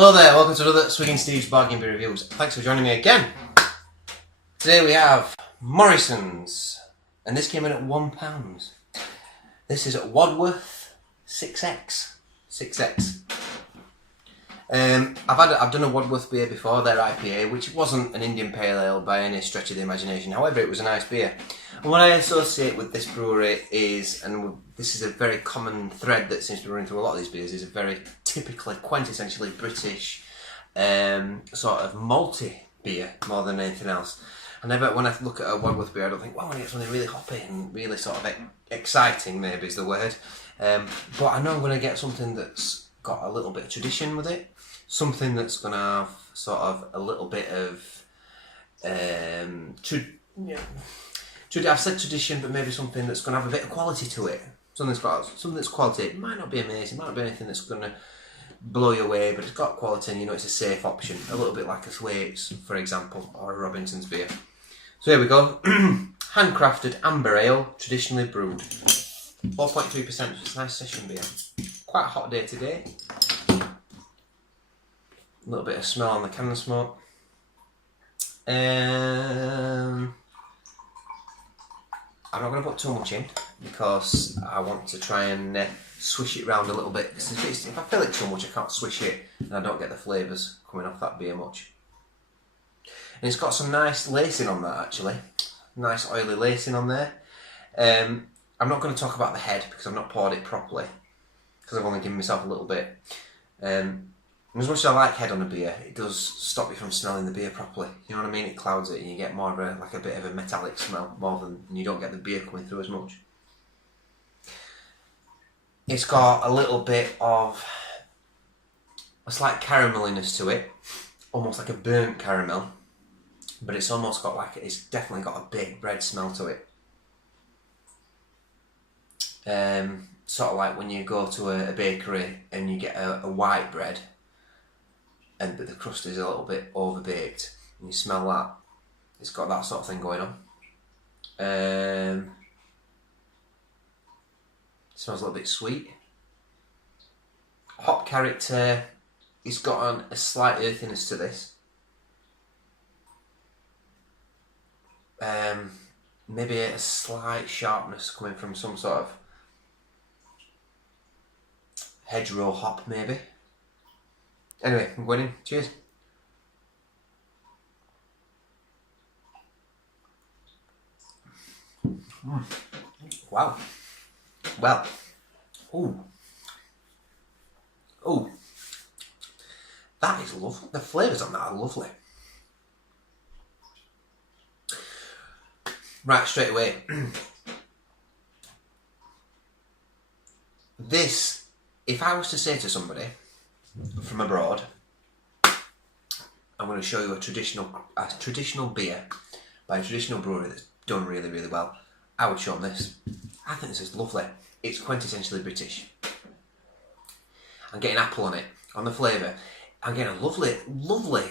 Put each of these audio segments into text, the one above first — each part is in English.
Hello there, welcome to another Swiggin Steve's Bargain Beer Reviews. Thanks for joining me again. Today we have Morrison's, and this came in at £1. This is at Wadworth 6X. 6X. I've done a Wadworth beer before, their IPA, which wasn't an Indian Pale Ale by any stretch of the imagination. However, it was a nice beer. And what I associate with this brewery is, and this is a very common thread that seems to be running through a lot of these beers, is a very typically, quintessentially British sort of malty beer more than anything else. When I look at a Wadworth beer, I don't think, well, I want to get something really hoppy and really sort of exciting, maybe is the word. But I know I'm going to get something that's got a little bit of tradition with it. Something that's going to have sort of a little bit of, I've said tradition, but maybe something that's going to have a bit of quality to it. Something that's quality. It might not be amazing, it might not be anything that's going to blow you away, but it's got quality and you know it's a safe option. A little bit like a Thwaites, for example, or a Robinson's beer. So here we go. Handcrafted amber ale, traditionally brewed. 4.3%, it's a nice session beer. Quite a hot day today. A little bit of smell on the can smoke. I'm not going to put too much in because I want to try and swish it round a little bit. If I fill it too much, I can't swish it and I don't get the flavours coming off that beer much. And it's got some nice lacing on that actually. Nice oily lacing on there. I'm not going to talk about the head because I've not poured it properly because I've only given myself a little bit. As much as I like head on a beer, it does stop you from smelling the beer properly. You know what I mean? It clouds it and you get more of a bit of a metallic smell and you don't get the beer coming through as much. It's got a little bit of a slight carameliness to it, almost like a burnt caramel, but it's almost got it's definitely got a big bread smell to it. Sort of like when you go to a bakery and you get a white bread, but the crust is a little bit overbaked, and you smell that. It's got that sort of thing going on. Smells a little bit sweet. Hop character, it's got a slight earthiness to this. Maybe a slight sharpness coming from some sort of hedgerow hop, maybe. Anyway, I'm going in. Cheers. Wow. Well. Ooh. Ooh. That is lovely. The flavours on that are lovely. Right, straight away. This, if I was to say to somebody from abroad, I'm going to show you a traditional beer by a traditional brewery that's done really, really well, I would show them this. I think this is lovely. It's quintessentially British. I'm getting apple on it, on the flavour. I'm getting a lovely,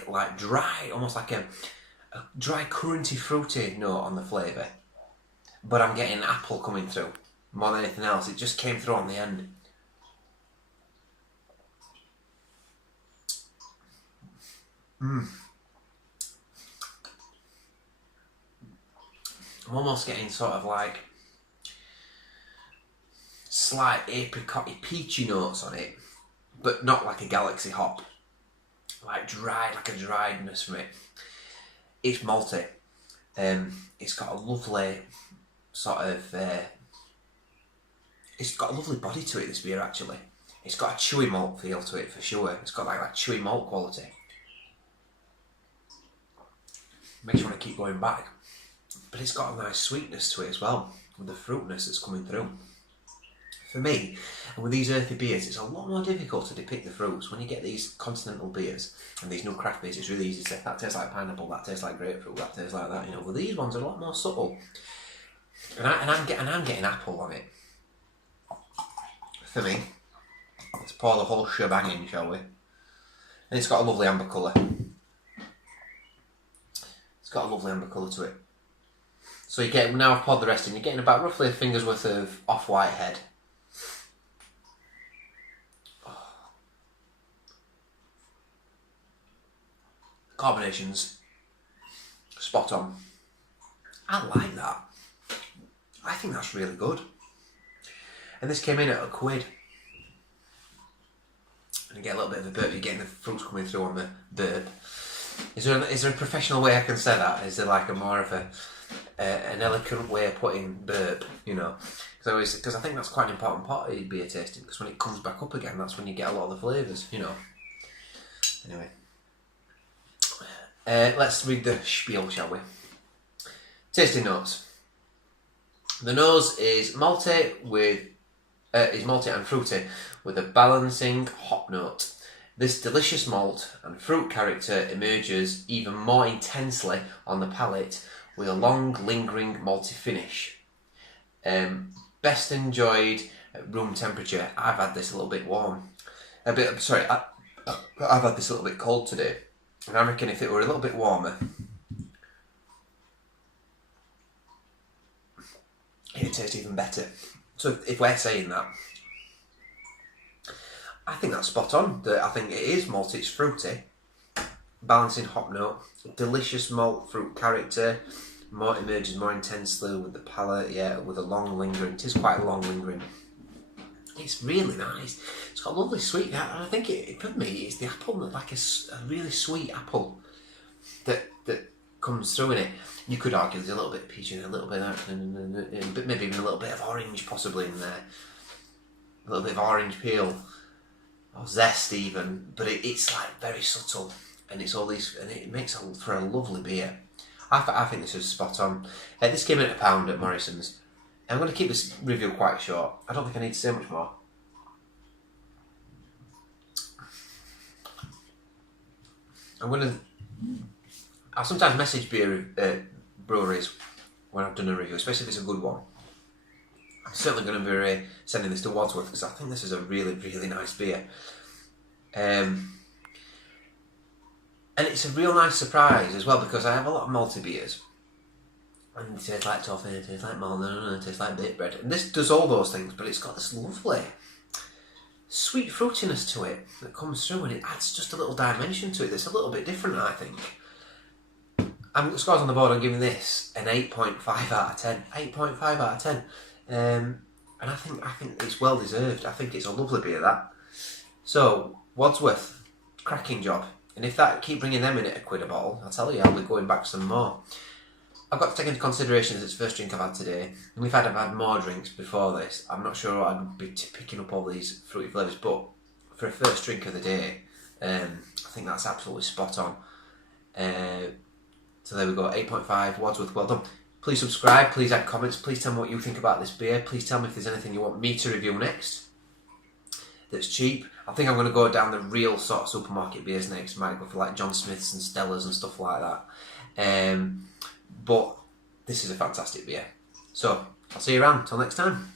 like dry, almost like a dry curranty fruity note on the flavour. But I'm getting apple coming through more than anything else. It just came through on the end. I'm almost getting sort of like slight apricot-y peachy notes on it, but not like a galaxy hop. Like a driedness from it. It's malty. It's got a lovely sort of it's got a lovely body to it, this beer actually. It's got a chewy malt feel to it for sure. It's got like that chewy malt quality. Makes you want to keep going back. But it's got a nice sweetness to it as well, with the fruitness that's coming through. For me, and with these earthy beers, it's a lot more difficult to depict the fruits. When you get these continental beers and these new craft beers, it's really easy to say, that tastes like pineapple, that tastes like grapefruit, that tastes like that, you know. Well, these ones are a lot more subtle. And I'm getting apple on it. For me, let's pour the whole shebang in, shall we? And it's got a lovely amber colour. It's got a lovely amber colour to it. So you get, now I've poured the rest in, you're getting about roughly a finger's worth of off-white head. Carbonation's spot on. I like that. I think that's really good. And this came in at £1. And you get a little bit of a burp. You're getting the fruits coming through on the burp. Is there a professional way I can say that? Is there like a more of an eloquent way of putting burp? You know, because I think that's quite an important part of beer tasting. Because when it comes back up again, that's when you get a lot of the flavours. You know. Anyway, let's read the spiel, shall we? Tasting notes. The nose is malty and fruity with a balancing hop note. This delicious malt and fruit character emerges even more intensely on the palate with a long, lingering malty finish. Best enjoyed at room temperature. I've had this a little bit warm. I've had this a little bit cold today. And I reckon if it were a little bit warmer, it'd taste even better. So if we're saying that, I think that's spot on. I think it is malty, it's fruity, balancing hop note, delicious malt fruit character, more emerges more intensely with the palate, yeah, with a long lingering. It is quite a long lingering. It's really nice. It's got a lovely sweet, and I think for me it's the apple, like a really sweet apple that comes through in it. You could argue there's a little bit of peach and a little bit of that, but maybe even a little bit of orange possibly in there. A little bit of orange peel. Or zest even, but it's like very subtle, and it's all these, and it makes for a lovely beer. I think this is spot on. This came in at £1 at Morrison's. I'm going to keep this review quite short. I don't think I need to say much more. I sometimes message beer breweries when I've done a review, especially if it's a good one. I'm certainly going to be sending this to Wadworth because I think this is a really, really nice beer. And it's a real nice surprise as well because I have a lot of malty beers. And it tastes like toffee, it tastes like malt, it tastes like baked bread. And this does all those things, but it's got this lovely sweet fruitiness to it that comes through, and it adds just a little dimension to it that's a little bit different, I think. The scores on the board, I'm giving this an 8.5 out of 10. 8.5 out of 10. And I think it's well deserved. I think it's a lovely beer, that. So, Wadsworth, cracking job. And if that keep bringing them in at £1 a bottle, I'll tell you, I'll be going back some more. I've got to take into consideration that it's the first drink I've had today. And I've had more drinks before this. I'm not sure I'd be picking up all these fruity flavours, but for a first drink of the day, I think that's absolutely spot on. So there we go, 8.5, Wadsworth, well done. Please subscribe, please add comments, please tell me what you think about this beer. Please tell me if there's anything you want me to review next that's cheap. I think I'm going to go down the real sort of supermarket beers next. Might go for like John Smith's and Stella's and stuff like that. But this is a fantastic beer. So, I'll see you around. Till next time.